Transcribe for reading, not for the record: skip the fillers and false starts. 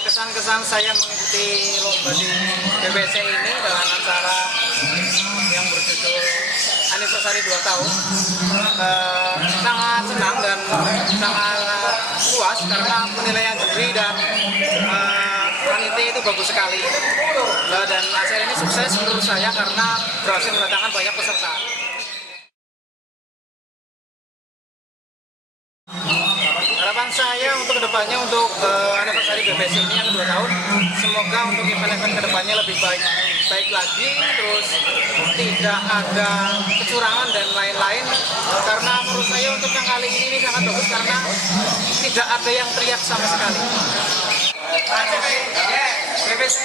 Kesan-kesan saya mengikuti lomba di BBC ini dengan acara yang berjudul Anniversary 2 tahun, sangat senang dan sangat puas karena penilaian juri dan panitia itu bagus sekali, dan acara ini sukses menurut saya karena berhasil mendatangkan banyak peserta. Harapan saya untuk kedepannya untuk anniversary BBC ini yang 2 tahun, semoga untuk event-event kedepannya lebih baik lagi, terus tidak ada kecurangan dan lain-lain, karena menurut saya untuk yang kali ini sangat bagus karena tidak ada yang teriak sama sekali. BBC